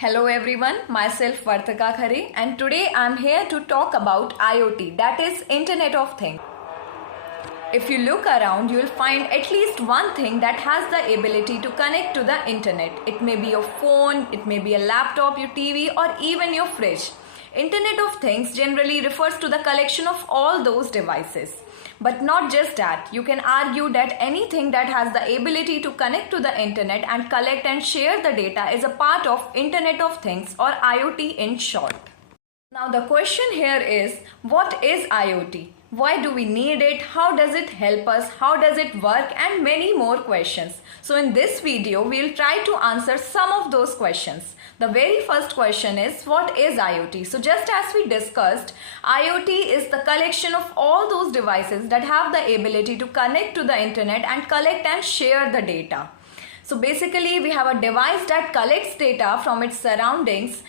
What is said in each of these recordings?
Hello everyone, myself Vartika Khare, and today I'm here to talk about IoT, that is Internet of Things. If you look around, you'll find at least one thing that has the ability to connect to the internet. It may be your phone, it may be a laptop, your TV, or even your fridge. Internet of Things generally refers to the collection of all those devices. But not just that, you can argue that anything that has the ability to connect to the internet and collect and share the data is a part of Internet of Things, or IoT in short. Now the question here is, what is IoT? Why do we need it? How does it help us? How does it work? And many more questions. So in this video, we'll try to answer some of those questions. The very first question is, what is IoT? So just as we discussed, IoT is the collection of all those devices that have the ability to connect to the internet and collect and share the data. So basically, we have a device that collects data from its surroundings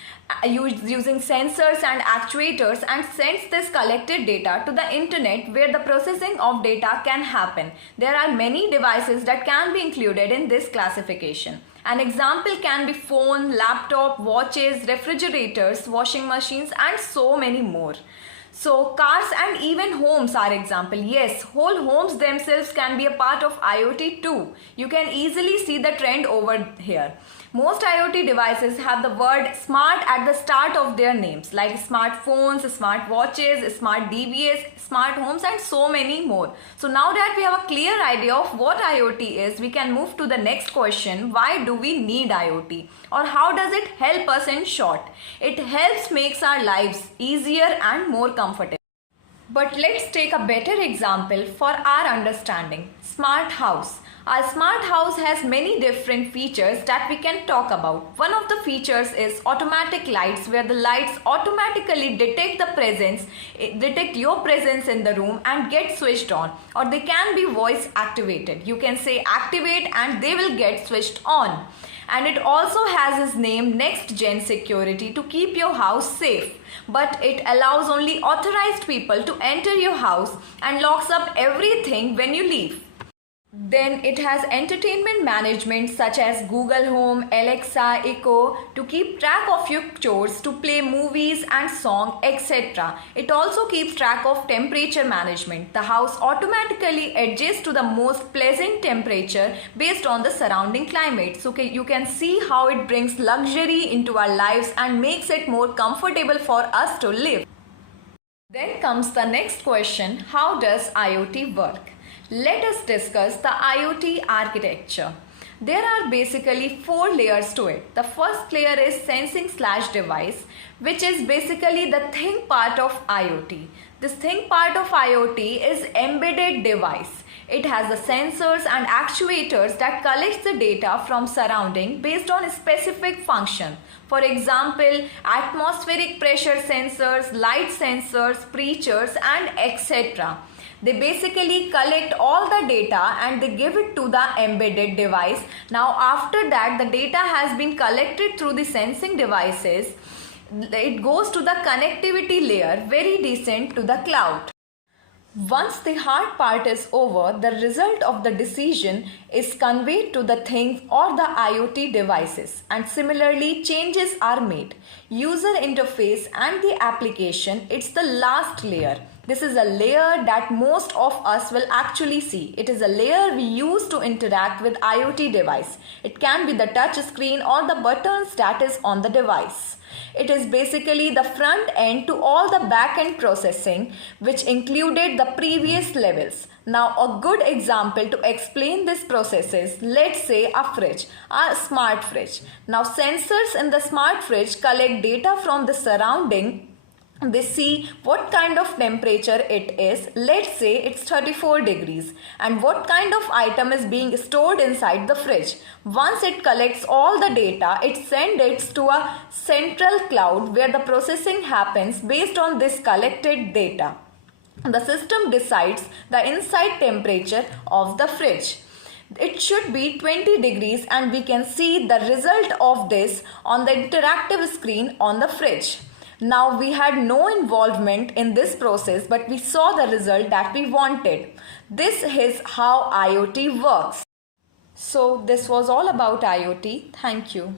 using sensors and actuators and sends this collected data to the internet where the processing of data can happen. There are many devices that can be included in this classification. An example can be phone, laptop, watches, refrigerators, washing machines, and so many more. So cars and even homes are example. Yes, whole homes themselves can be a part of IoT too. You can easily see the trend over here. Most IoT devices have the word smart at the start of their names, like smartphones, smart watches, smart DBS, smart homes, and so many more. So now that we have a clear idea of what IoT is, we can move to the next question. Why do we need IoT? Or how does it help us in short? It helps makes our lives easier and more comfortable. But let's take a better example for our understanding. Smart house. Our smart house has many different features that we can talk about. One of the features is automatic lights, where the lights automatically detect your presence in the room and get switched on, or they can be voice activated. You can say activate and they will get switched on. And it also has its name Next Gen Security to keep your house safe. But it allows only authorized people to enter your house and locks up everything when you leave. Then it has entertainment management such as Google Home, Alexa, Echo to keep track of your chores, to play movies and songs, etc. It also keeps track of temperature management. The house automatically adjusts to the most pleasant temperature based on the surrounding climate. So you can see how it brings luxury into our lives and makes it more comfortable for us to live. Then comes the next question, how does IoT work? Let us discuss the IoT architecture. There are basically 4 layers to it. The first layer is sensing/device, which is basically the think part of IoT. This think part of IoT is embedded device. It has the sensors and actuators that collects the data from surrounding based on a specific function. For example, atmospheric pressure sensors, light sensors, preachers, and etc. They basically collect all the data and they give it to the embedded device. Now after that, the data has been collected through the sensing devices. It goes to the connectivity layer, very decent, to the cloud. Once the hard part is over, the result of the decision is conveyed to the things or the IoT devices, and similarly changes are made. User interface and the application, it's the last layer. This is a layer that most of us will actually see. It is a layer we use to interact with IoT device. It can be the touch screen or the buttons that is on the device. It is basically the front end to all the back end processing, which included the previous levels. Now a good example to explain this process is, let's say a fridge, a smart fridge. Now sensors in the smart fridge collect data from the surrounding. They see what kind of temperature it is. Let's say it's 34 degrees, and what kind of item is being stored inside the fridge. Once it collects all the data, it sends it to a central cloud where the processing happens based on this collected data. The system decides the inside temperature of the fridge. It should be 20 degrees, and we can see the result of this on the interactive screen on the fridge. Now we had no involvement in this process, but we saw the result that we wanted. This is how IoT works. So this was all about IoT. Thank you.